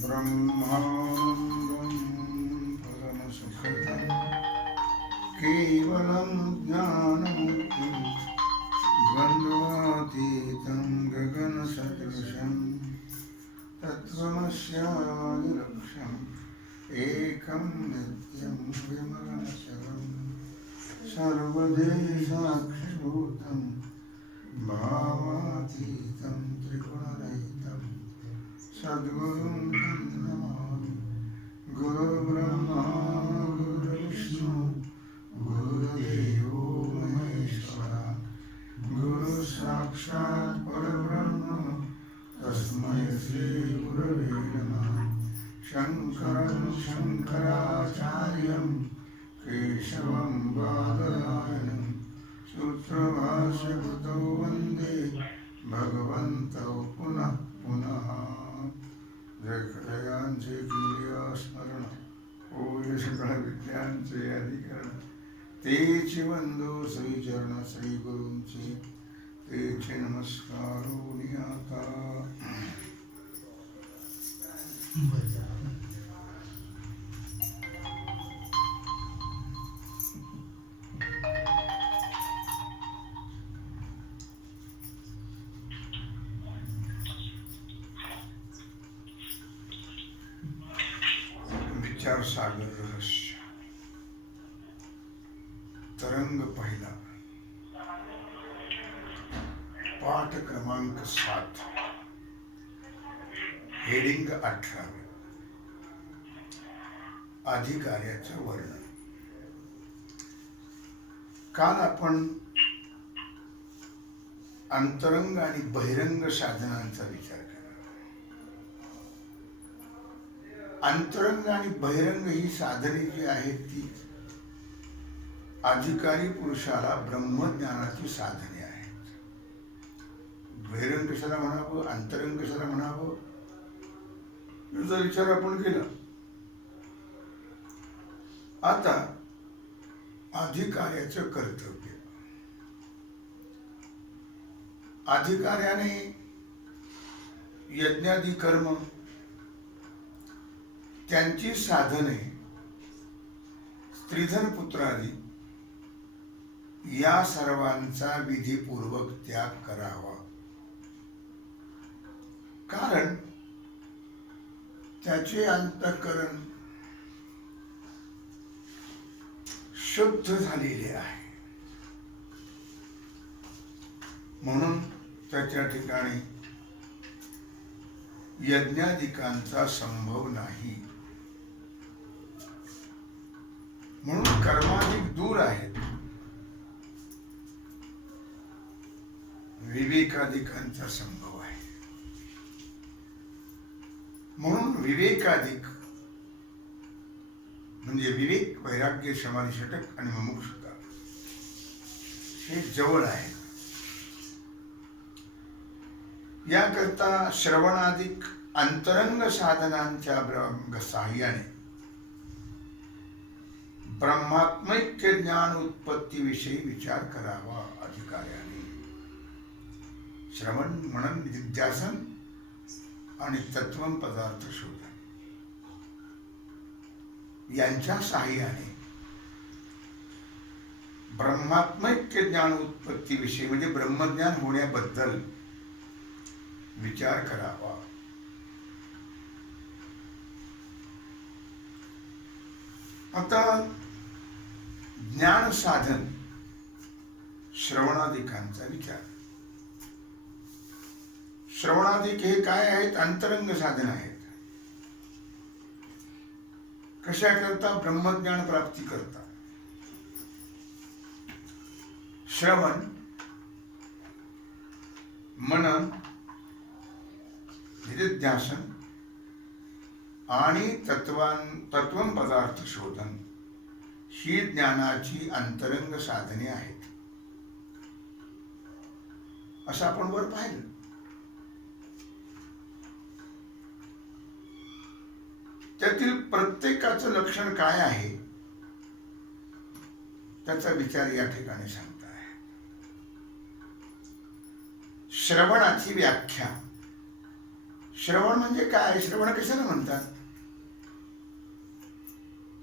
ब्रह्मानन्दं परमसुखदं केवलं ज्ञानमुक्तिं द्वन्द्वातीतं गगनसदृशं तत्त्वमस्यादिलक्ष्यम् एकं नित्यं विमलचरं सर्वदेशाक्षिभूतं भावातीतं त्रिगुणरहितं सद्गुरुं तं नमामि। गुरुर्ब्रह्मा गुरुर्विष्णु गुरुर्देवो महेश्वरः गुरुसाक्षात् परब्रह्म तस्मै श्रीगुरवे नमः। शङ्करं शङ्कराचार्यं केशवं बादरायणं सूत्रभाष्यकृतौ वन्दे भगवन्तौ पुनः पुनः। जय गिरिया स्मरण ओय सकळ विद्यांचे अधिकरण तेची वंदो श्रीचरण श्री गुरूंचे तेचे नमस्कारो नियाता। विचार सागर रहस्य तरंग पहिला पाठ क्रमांक 7 हेडिंग 18 अधिकार्याचं वर्णन। काल आपण अंतरंग आणि बहिरंग साधनांचा विचार केला। अंतरंग आणि बहिरंग ही साधने जी आहेत ती अधिकारी पुरुषाला ब्रह्मज्ञानाची साधने आहेत। बहिरंग कशाला म्हणावं, अंतरंग कशाला म्हणावं याचा विचार आपण केला। आता अधिकार्याचं कर्तव्य, अधिकार्याने यज्ञादी कर्म त्यांची साधने स्त्रीधन पुत्रादी या सर्वांचा विधीपूर्वक त्याग करावा। कारण त्याचे अंतःकरण शुद्ध झालेले आहे, म्हणून त्याच्या ठिकाणी यज्ञादिकांचा संभव नाही। म्हणून कर्माधिक दूर आहेत, विवेकाधिकांचा संभव आहे। म्हणून विवेकाधिक म्हणजे विवेक, वैराग्य, समाधी, षटक आणि मुमुक्षुता हे जवळ आहे। याकरता श्रवणाधिक अंतरंग साधनांच्या साहाय्याने ब्रह्मात्मैक्य ज्ञान उत्पत्ती विषयी विचार करावा। अधिकार्याने श्रवण, मनन, निधिध्यासन आणि तत्वम पदार्थ शोधन यांच्या साहाय्याने ब्रह्मात्मैक्य ज्ञान उत्पत्ती विषयी म्हणजे ब्रह्मज्ञान होण्याबद्दल विचार करावा। आता ज्ञान साधन श्रवणाधिकांचा विचार। श्रवणाधिक हे काय आहेत? अंतरंग साधन आहेत। कशा करता? ब्रह्मज्ञान प्राप्ती करता। श्रवण, मनन, निधिध्यासन आणि तत्वम पदार्थ शोधन ही ज्ञानाची अंतरंग साधने आहेत, असं आपण वर पाहिलं। त्यातील प्रत्येकाचं लक्षण काय आहे त्याचा विचार या ठिकाणी सांगता आहे। श्रवणाची व्याख्या श्रवण म्हणजे काय? श्रवण कशाला म्हणतात?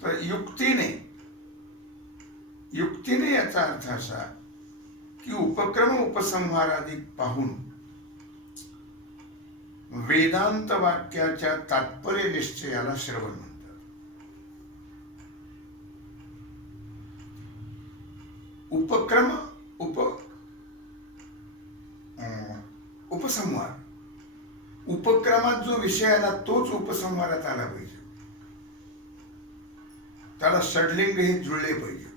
तर युक्तीने याचा अर्थ असा की उपक्रम उपसंहारादी पाहून वेदांत वाक्याच्या तात्पर्य निश्चयाला श्रवण म्हणतात. उपसंहार, उपक्रमात जो विषय आला तोच उपसंहारात आला पाहिजे. त्याला षडलिंग हे जुळले पाहिजे.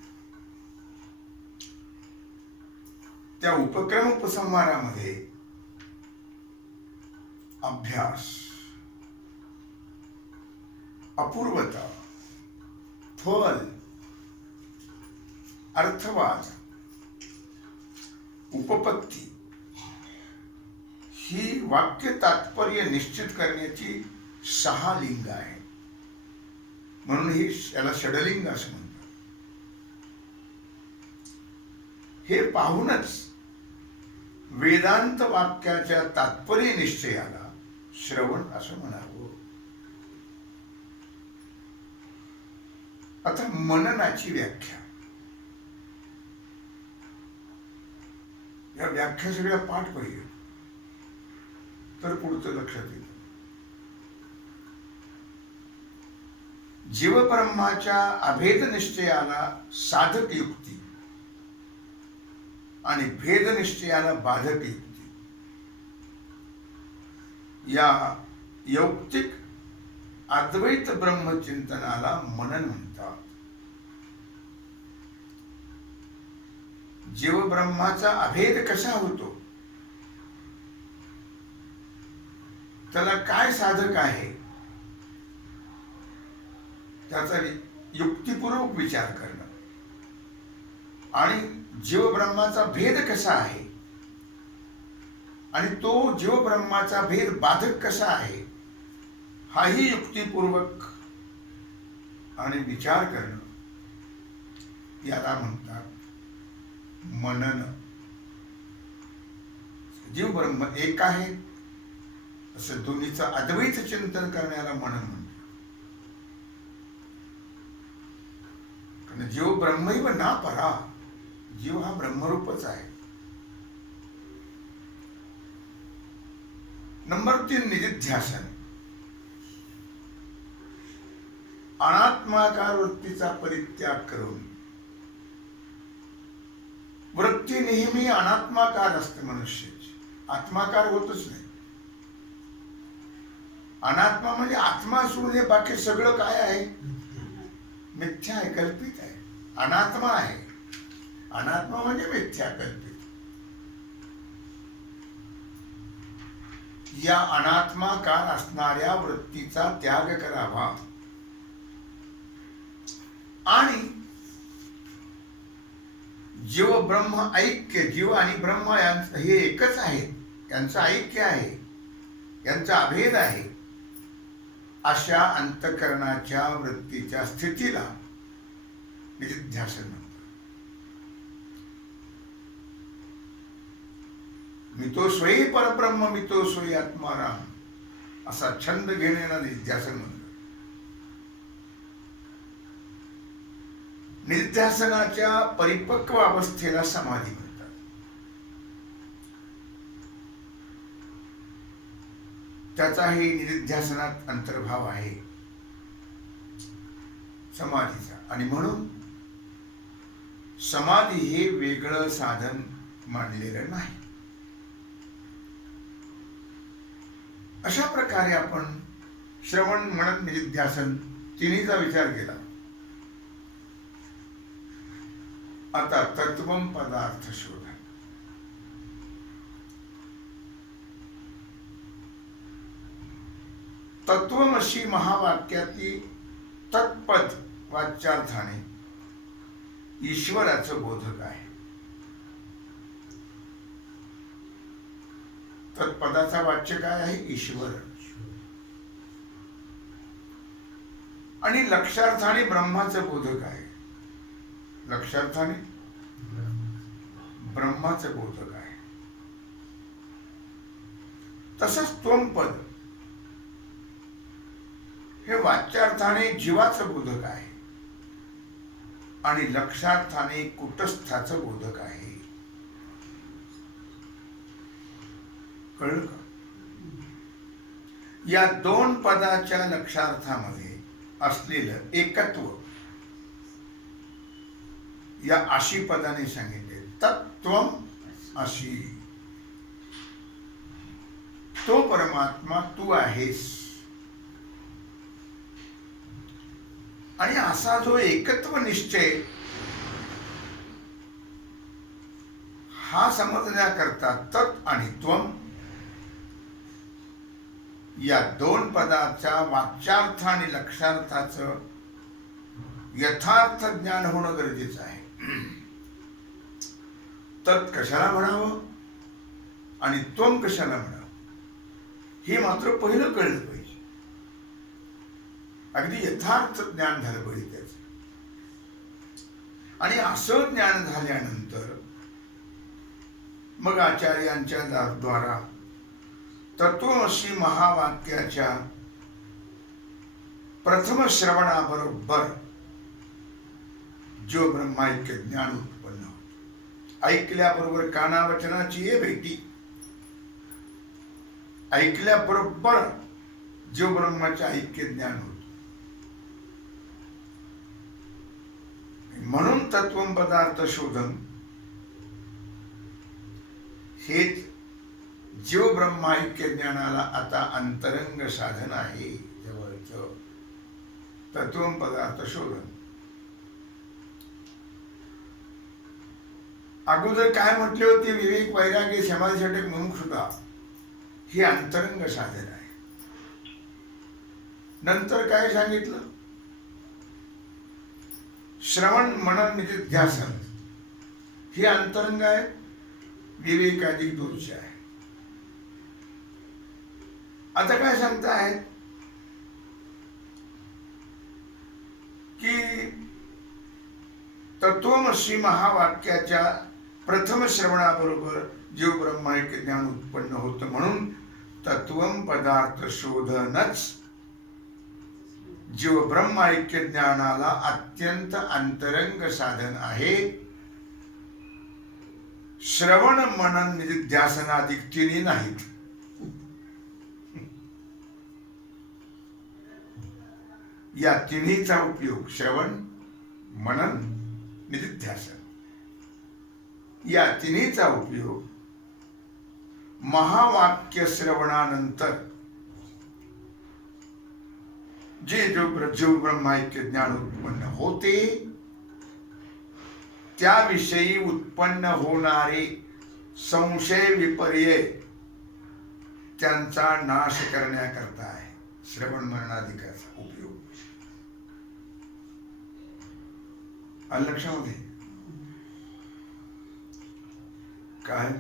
त्या उपक्रम उपसंहारामध्ये अभ्यास, अपूर्वता, फल, अर्थवाद, उपपत्ती ही वाक्य तात्पर्य निश्चित करण्याची 6 लिंग आहे. म्हणून ही याला षडलिंग असं म्हणतात. हे पाहूनच वेदांत वाक्याच्या तात्पर्य निश्चयाला श्रवण असं म्हणावं. आता मननाची व्याख्या. या व्याख्या सगळ्या पाठ पाहिजे तर पुढचं लक्षात येईल. जीवब्रह्माच्या अभेद निश्चयाला साधक युक्ती आणि भेद निश्चयाला बाधक युक्ती, या यौक्तिक अद्वैत ब्रह्मचिंतनाला मनन म्हणतात. जीवब्रह्माचा अभेद कसा होतो, त्याला काय साधक आहे, त्याचा युक्तिपूर्वक विचार करणं, आणि जीवब्रह्माचा भेद कसा आहे आणि तो जीवब्रह्माचा भेद बाधक कसा आहे, हाही युक्तिपूर्वक आणि विचार करणं, याला म्हणतात मनन. जीव ब्रह्म एक आहे असं दोन्हीचं अद्वैत चिंतन करण्याला मनन म्हणतात. कारण जीव ब्रह्मैव ना परा, जीव हा ब्रह्मरूपच आहे. नंबर 3 निदिध्यासन. अनात्माकार वृत्तीचा परित्याग करून, वृत्ती नेहमी अनात्माकार असते मनुष्याची, आत्माकार होतच नाही. अनात्मा म्हणजे आत्मा सोडून बाकी सगळं काय आहे? मिथ्या आहे, कल्पित आहे. अनात्मा आहे. अनात्मा म्हणजे मिथ्या, कल्पित. या अनात्माकार असणाऱ्या वृत्तीचा त्याग करावा आणि जीव ब्रह्म ऐक्य, जीव आणि ब्रह्म यांचं हे एकच आहे, यांचं ऐक्य आहे, यांचा अभेद आहे, अशा अंतःकरणाच्या वृत्तीच्या स्थितीला निदिध्यासन म्हणतात. मितो स्वयी परब्रह्म, मितो स्वयी आत्माराम असा छंद घेण्याला निदिध्यासन म्हणतात. निदिध्यासनाच्या परिपक्व अवस्थेला समाधी म्हणतात. त्याचाही निदिध्यासनात अंतर्भाव आहे समाधीचा. आणि म्हणून समाधी हे वेगळं साधन मानलेलं नाही. अशा प्रकारे आपण श्रवण, मनन, निदिध्यासन तिन्हीचा विचार केला. आता तत्वम पदार्थ शोध. तत्वमशी महावाक्यातील तत्पद वाच्यार्थाने ईश्वराचं बोधक आहे. तत्पदाचा वाच्य काय आहे? ईश्वर. आणि लक्षार्थाने ब्रह्माचं बोधक आहे. लक्षार्थाने ब्रह्माचं बोधक आहे. तसंच त्वमपद हे वाच्यार्थाने जीवाचं बोधक आहे आणि लक्षार्थाने कुटस्थाचं बोधक आहे. कळलं का? या दोन पदाच्या लक्षार्थामध्ये असलेलं एकत्व या अशी पदाने सांगितले. तत्त्वम अशी, तो परमात्मा तू आहेस. आणि असा जो एकत्व निश्चय हा समजण्याकरता तत् आणि त्वम या दोन पदाच्या वाच्यार्थ आणि लक्षार्थाचं यथार्थ ज्ञान होणं गरजेचं आहे. तत् कशाला म्हणावं आणि त्वम कशाला म्हणावं हे मात्र पहिलं कळलं पाहिजे. अगदी यथार्थ ज्ञान झालं पाहिजे त्याचं. आणि असं ज्ञान झाल्यानंतर मग आचार्यांच्या द्वारा तत्वमसी महावाक्याच्या प्रथम श्रवणाबरोबर जो ब्रह्माऐक्य ज्ञान उत्पन्न होत. ऐकल्याबरोबर कानावचनाची ये भेटी, ऐकल्याबरोबर जो ब्रह्माचे ऐक्य ज्ञान होत. म्हणून तत्वम पदार्थ शोधन हेच जीव ब्रह्माऐक्य ज्ञानाला आता अंतरंग साधन आहे. जवळचं तत्वम पदार्थ शोधन. अगोदर काय म्हटले होते? विवेक वैराग्य समाधीसाठी मुमुक्षुता हे अंतरंग साधन आहे. नंतर काय सांगितलं? श्रवण मनन निधिध्यासन हे अंतरंग आहे, विवेक अधिक दूरचे आहे. आता काय सांगताय की तत्वमसी महावाक्याच्या प्रथम श्रवणाबरोबर जीव ब्रह्माऐक्य ज्ञान उत्पन्न होतं. म्हणून तत्वम पदार्थ शोधनच जीव ब्रह्माऐक्य ज्ञानाला अत्यंत अंतरंग साधन आहे. श्रवण मनन निधिध्यासनाधिक तिन्ही नाहीत. या तिन्हीचा उपयोग श्रवण मनन निधिध्यासन या तिन्हीचा उपयोग महावाक्य श्रवणानंतर जे जीव ब्रह्माऐक्य ज्ञान उत्पन्न होते त्याविषयी उत्पन्न होणारे संशय विपर्य त्यांचा नाश करण्याकरता आहे श्रवण मननाधिकाचा उपयोग. आलं लक्षामध्ये? काय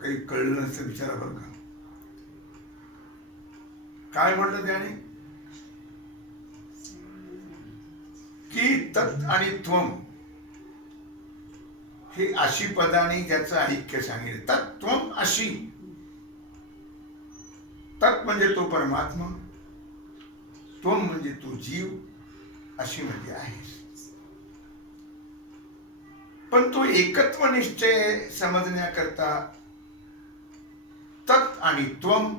काही कळलं नसतं विचारा बरं का. काय म्हटलं त्याने की तत् आणि त्वम हे अशी पदाने ज्याचं ऐक्य सांगितलं. तत्त्वम अशी, तत् म्हणजे तो परमात्मा, त्वम म्हणजे तो जीव, अशी म्हणजे आहेस. पण तो एकत्व निश्चय समजण्याकरता तत् आणि त्वम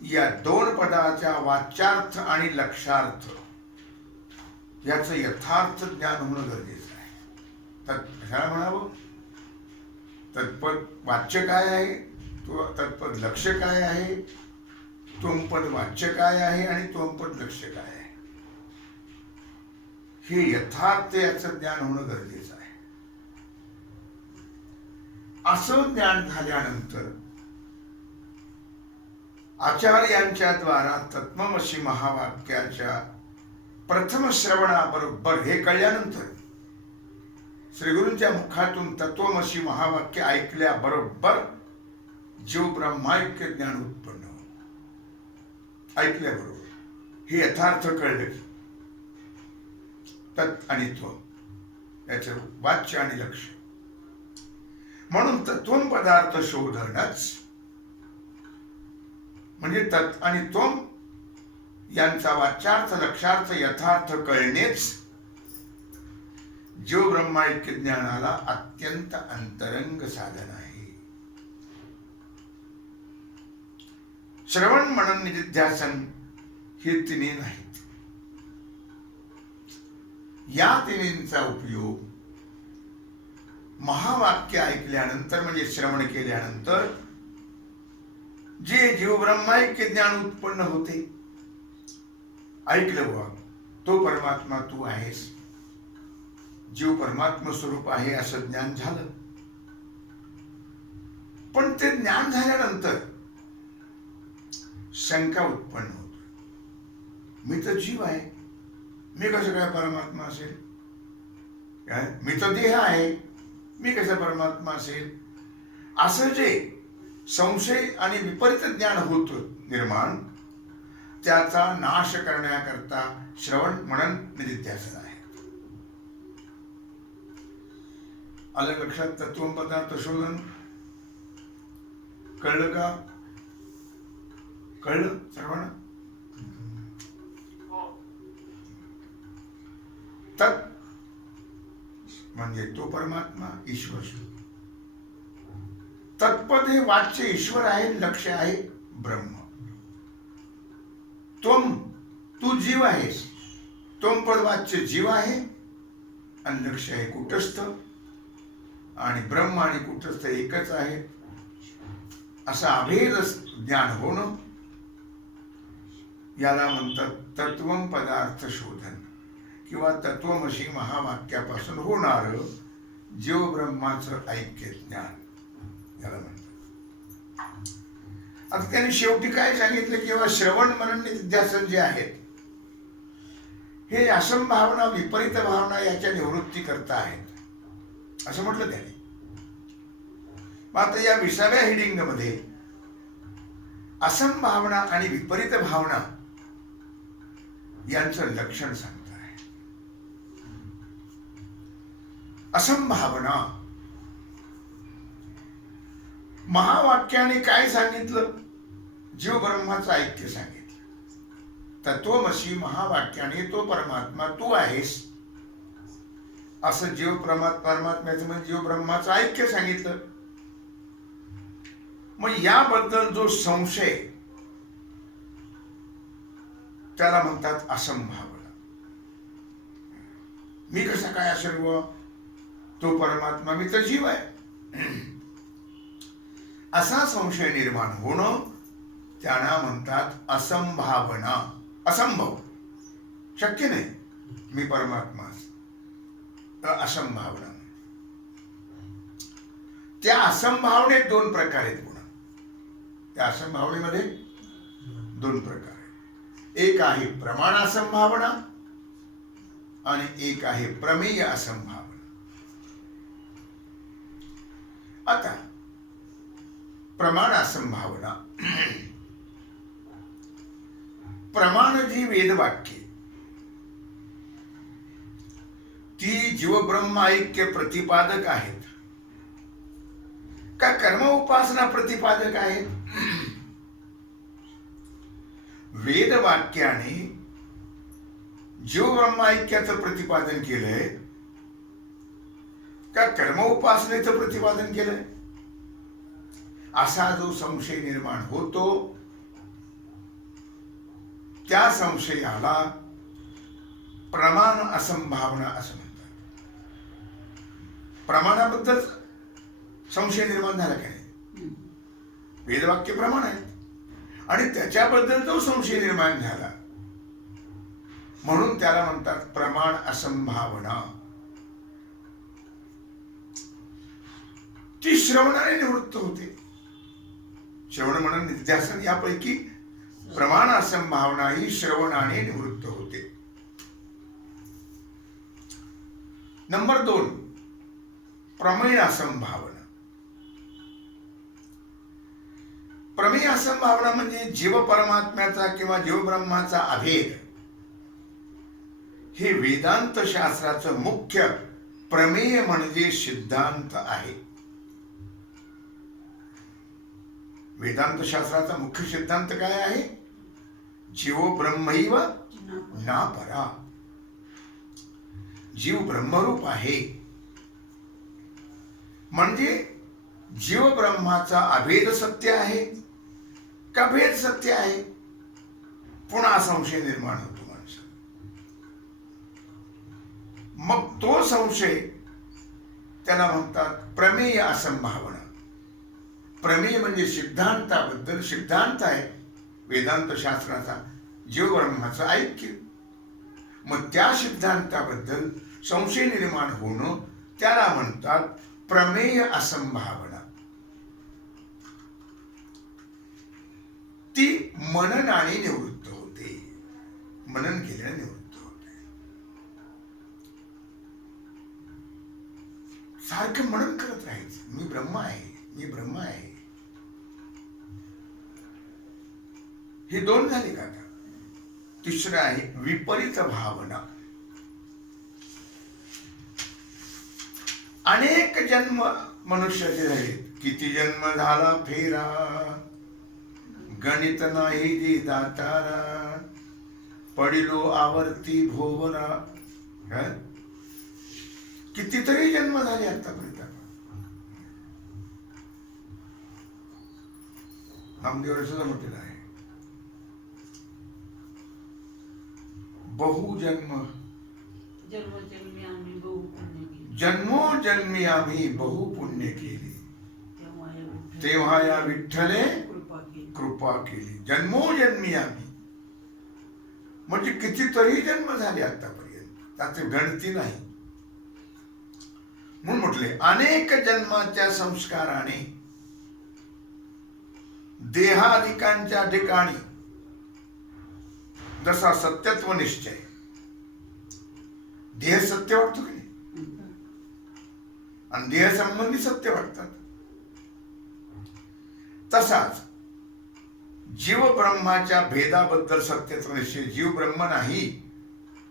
या दोन पदाच्या वाच्यार्थ आणि लक्षार्थ याचं यथार्थ ज्ञान होणं गरजेचं आहे. तत् कशाला म्हणावं? तत्पद वाच्य काय आहे, तो तत्पद लक्ष्य काय आहे, त्वमपद वाच्य काय आहे आणि त्वमपद लक्ष्य काय आहे, हे यथार्थ याचं ज्ञान होणं गरजेचं आहे. असं ज्ञान झाल्यानंतर आचार्यांच्या द्वारा तत्वमसी महावाक्याच्या प्रथम श्रवणाबरोबर हे कळल्यानंतर श्रीगुरूंच्या मुखातून तत्वमसी महावाक्य ऐकल्याबरोबर जीव ब्रह्माऐक्य ज्ञान उत्पन्न होतं. ऐकल्याबरोबर हे यथार्थ कळलं की तत् आणि त्वम याचं वाच्य आणि लक्ष्य. म्हणून तत्वम पदार्थ शोधनच म्हणजे तत् आणि त्वम यांचा वाच्यार्थ लक्षार्थ यथार्थ कळणेच जीव ब्रह्माऐक्य ज्ञानाला अत्यंत अंतरंग साधन आहे. श्रवण मनन निधिध्यासन हे तिन्ही नाहीत. या तिन्हींचा उपयोग महावाक्य ऐकल्यानंतर म्हणजे श्रवण केल्यानंतर जे जीव ब्रह्माऐक्य ज्ञान उत्पन्न होते. ऐकलं बुवा, तो परमात्मा तू आहेस, जीव परमात्मा स्वरूप आहे असं ज्ञान झालं. पण ते ज्ञान झाल्यानंतर शंका उत्पन्न होते. मी तर जीव आहे, मी कसं काय परमात्मा असेल? काय मी तर देह आहे, मी कसं परमात्मा असेल? असं जे संशय आणि विपरीत ज्ञान होत निर्माण, त्याचा नाश करण्याकरता श्रवण मनन निधिध्यासन आहे. आलं लक्षात? तत्व पदार्थ शोधन कळलं का? कळलं सर्वांना? तत् म्हणजे तो परमात्मा ईश्वर. तत्पद हे वाच्य ईश्वर आहे, लक्ष्य आहे ब्रह्म. तू जीव आहेस, पद वाच्य जीव आहे आणि लक्ष्य आहे कुटस्थ. आणि ब्रह्म आणि कुटस्थ एकच आहे असा अभेद ज्ञान होणं, याला म्हणतात तत्वम पदार्थ शोधन किंवा तत्वमशी महावाक्यापासून होणार जीव ब्रह्माचं ऐक्य ज्ञान याला म्हणतात. आता त्यांनी शेवटी काय सांगितलं? किंवा श्रवण मनन निधिध्यासन जे आहेत हे असंभावना विपरीत भावना याच्या निवृत्ती करता आहेत असं म्हटलं त्याने. मात्र या 20व्या हेडिंग मध्ये असंभावना आणि विपरीत भावना यांचं लक्षण सांगत आहे. असंभावना महावाक्याने काय सांगितलं? जीव ब्रह्माचं ऐक्य सांगितलं. तत्वमसी महावाक्याने तो परमात्मा तू आहेस असं जीव परमात्म्याचं म्हणजे जीव ब्रह्माचं ऐक्य सांगितलं. मग याबद्दल जो संशय त्याला म्हणतात असंभावना. मी कसा काय असेल व तो परमात्मा, मी तर जीव आहे असा संशय निर्माण होणं त्यांना म्हणतात असंभावना. असंभव, शक्य नाही मी परमात्मा, असंभावना. त्या असंभावनेत 2 प्रकार आहेत. पुन्हा त्या असंभावनेमध्ये 2 प्रकार आहेत. एक आहे प्रमाण असंभावना आणि एक आहे प्रमेय असंभावना. आता प्रमाण असंभावना, प्रमाण जी वेदवाक्ये ती जीवब्रह्म ऐक्य प्रतिपादक आहेत का कर्म उपासना प्रतिपादक आहेत? वेदवाक्याने जीवब्रह्म ऐक्याचं प्रतिपादन केलंय का कर्म उपासनेचं प्रतिपादन केलंय? असा जो संशय निर्माण होतो त्या संशयाला प्रमाण असंभावना असं म्हणतात. प्रमाणाबद्दल संशय निर्माण झाला काय? वेदवाक्य प्रमाण आहेत आणि त्याच्याबद्दल जो संशय निर्माण झाला म्हणून त्याला म्हणतात प्रमाण असंभावना. ती श्रवणाने निवृत्त होते. श्रवण मनन निधिध्यासन यापैकी प्रमाण असंभावना ही श्रवणाने निवृत्त होते. नंबर 2 प्रमेय असंभावना. प्रमेय असंभावना म्हणजे जीव परमात्म्याचा किंवा जीव ब्रह्माचा अभेद हे वेदांत शास्त्राचं मुख्य प्रमेय म्हणजे सिद्धांत आहे. वेदांत शास्त्राचा मुख्य सिद्धांत काय आहे? जीवो ब्रह्मैव ना परा. जीव ब्रह्मरूप आहे. म्हणजे जीव ब्रह्माचा अभेद सत्य आहे का भेद सत्य आहे. पुन्हा संशय निर्माण होतो माणसाला. मग तो संशय त्याला म्हणतात प्रमेय असंभावना. प्रमेय म्हणजे सिद्धांताबद्दल, सिद्धांत आहे वेदांत शास्त्राचा जीव ब्रह्माचं ऐक्य. मग त्या सिद्धांताबद्दल संशय निर्माण होणं त्याला म्हणतात प्रमेय असंभावना. ती मननाने निवृत्त होते. मनन केल्याने निवृत्त होते. सारखं मनन करत राहायचं मी ब्रह्म आहे, मी ब्रह्म आहे. हे दोन झाले का? आता तिसरं आहे विपरीत भावना. अनेक जन्म मनुष्याचे झाले. किती जन्म झाला फेरा, गणित नाही जी दातारा, पडिलो आवर्ती भोवरा. कितीतरी जन्म झाले आतापर्यंत. नामदेवाने सुद्धा म्हटलेलं आहे बहुजन्म जन्मोजन्मी आम्ही बहु पुण्य केली, तेव्हा या विठ्ठले कृपा केली. जन्मोजन्मी आम्ही म्हणजे कितीतरी जन्म झाले आतापर्यंत, त्याचे गणती नाही. म्हणून म्हटले अनेक जन्माच्या संस्काराने देहादिकांच्या ठिकाणी जसा सत्यत्व निश्चय, देह सत्य वाटतो की नाही, आणि देह संबंधी सत्य वाटतात, तसाच जीव ब्रह्माच्या भेदाबद्दल सत्यत्व निश्चय. जीव ब्रह्म नाही,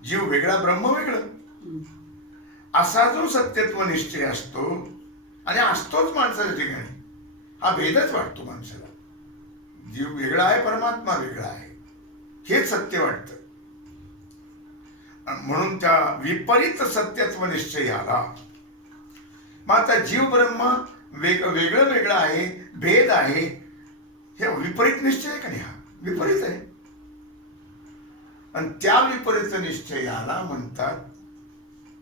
जीव वेगळा ब्रह्म वेगळं, असा जो सत्यत्व निश्चय असतो आणि असतोच माणसाच्या ठिकाणी, हा भेदच वाटतो माणसाला. जीव वेगळा आहे, परमात्मा वेगळा आहे, हेच सत्य वाटतं. म्हणून त्या विपरीत सत्यत्व निश्चय आला. मग आता जीव ब्रह्म वेगळं वेगळं आहे, भेद आहे, हे विपरीत निश्चय आहे का नाही? हा विपरीत आहे. आणि त्या विपरीत निश्चयाला म्हणतात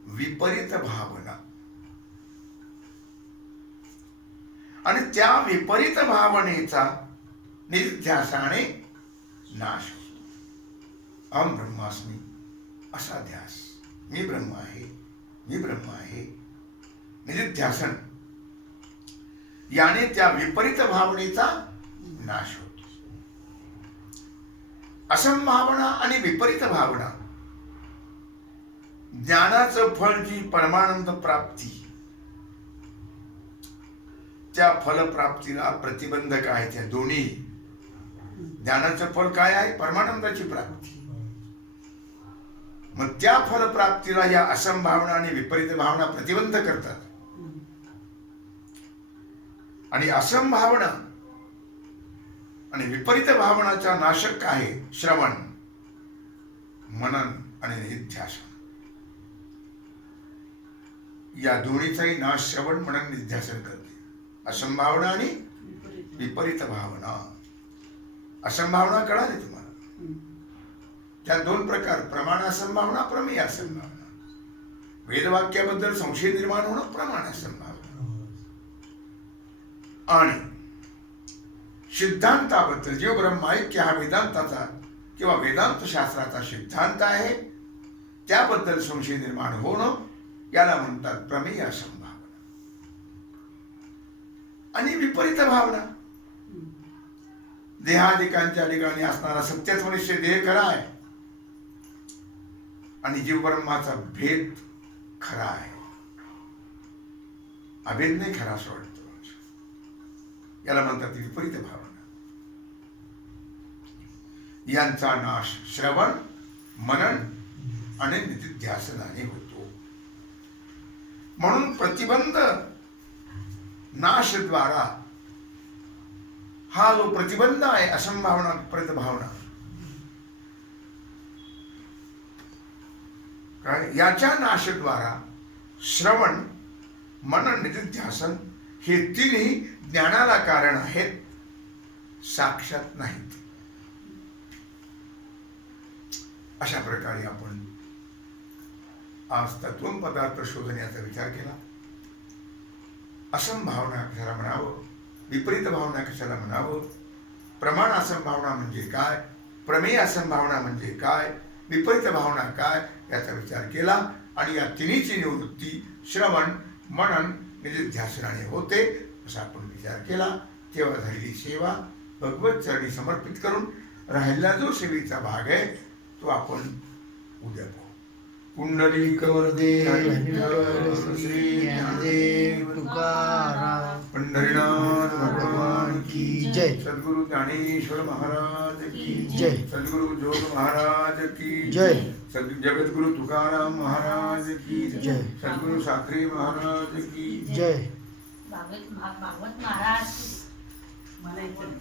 विपरीत भावना. आणि त्या विपरीत भावनेचा निध्यासाने नाश होतो. अहम ब्रह्मास्मी असा ध्यास, मी ब्रह्म आहे, मी ब्रह्म आहे, निध्यासन, याने त्या विपरीत भावनेचा नाश होतो. असंभावना आणि विपरीत भावना, ज्ञानाचं फळ जी परमानंद प्राप्ती, त्या फलप्राप्तीला प्रतिबंधक आहे. त्या दोन्ही, ज्ञानाचं फल काय आहे? परमानंदाची प्राप्ती. मग त्या फलप्राप्तीला या असंभावना आणि विपरीत भावना प्रतिबंध करतात. आणि असंभावना आणि विपरीत भावनाचा नाशक आहे श्रवण, मनन आणि निध्यासन. या दोन्हीचाही नाश श्रवण, मनन, निध्यासन करते. असंभावना आणि विपरीत भावना. असंभावना कळाली तुम्हाला? त्या दोन प्रकार, प्रमाण असंभावना, प्रमेय असंभावना. वेदवाक्याबद्दल संशय निर्माण होणं प्रमाण असंभावना, आणि सिद्धांताबद्दल जीव ब्रह्म ऐक्य हा वेदांताचा किंवा वेदांत शास्त्राचा सिद्धांत आहे, त्याबद्दल संशय निर्माण होणं याला म्हणतात प्रमेय असंभावना. आणि विपरीत भावना, देहादिकांच्या ठिकाणी असणारा सत्यत्व निश्चय, देह खरा आहे आणि जीव ब्रह्माचा भेद खरा आहे, अभेद नाही खरा असं वाटतं, याला म्हणतात विपरीत भावना. यांचा नाश श्रवण, मनन आणि निधिध्यासनाने होतो. म्हणून प्रतिबंध नाशद्वारा हा जो प्रतिबंध आहे असंभावना विपरीत भावना, काय याच्या नाशद्वारा श्रवण मनन निधिध्यासन हे तिन्ही ज्ञानाला कारण आहेत, साक्षात नाहीत. अशा प्रकारे आपण आज तत्वम पदार्थ शोधण्याचा विचार केला. असंभावना कशाला म्हणावं, विपरीत भावना कशाला म्हणावं, प्रमाण असंभावना म्हणजे काय, प्रमेय असंभावना म्हणजे काय, विपरीत भावना काय, याचा विचार केला. आणि या तिन्हीची निवृत्ती श्रवण मनन निधिध्यासनाने होते असा आपण विचार केला. तेव्हा झालेली सेवा भगवत चरणी समर्पित करून राहिलेला जो सेवेचा भाग आहे तो आपण उद्या पाहू. पुंडलिक वरदे श्री ज्ञानदेव तुकाराम पंढरीनाथ भगवान की जय. सद्गुरु ज्ञानेश्वर महाराज की जय. सद्गुरु जोग महाराज की जय. जगद्गुरु तुकाराम महाराज की जय. सद्गुरु साखरे महाराज की जय. भागवत महाराज